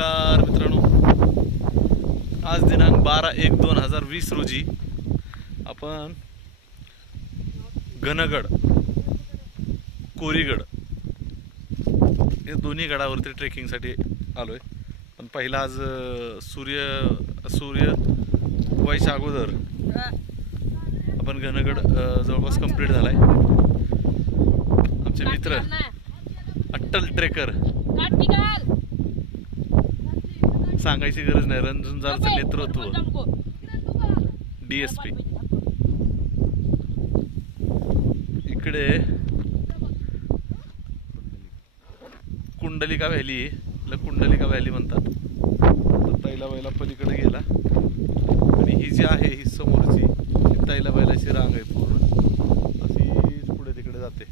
नमस्कार मित्रांनो, आज दिनांक 12/1/2020 रोजी आपण घनगड, कोरीगड हे दोन्ही गडावरती ट्रेकिंगसाठी आलोय. पण पहिला आज सूर्य व्हायच्या अगोदर आपण घनगड जवळपास कंप्लीट झालाय. आमचे मित्र अट्टल ट्रेकर, सांगायची गरज नाही, रणझुंजारचं नेतृत्व, DSP. इकडे कुंडलिका व्हॅली, कुंडलिका व्हॅली म्हणतात. तैला बैला पलीकडे गेला आणि ही जी आहे ही समोरची तैला बैलाची रांग आहे पूर्ण, अशी पुढे तिकडे जाते.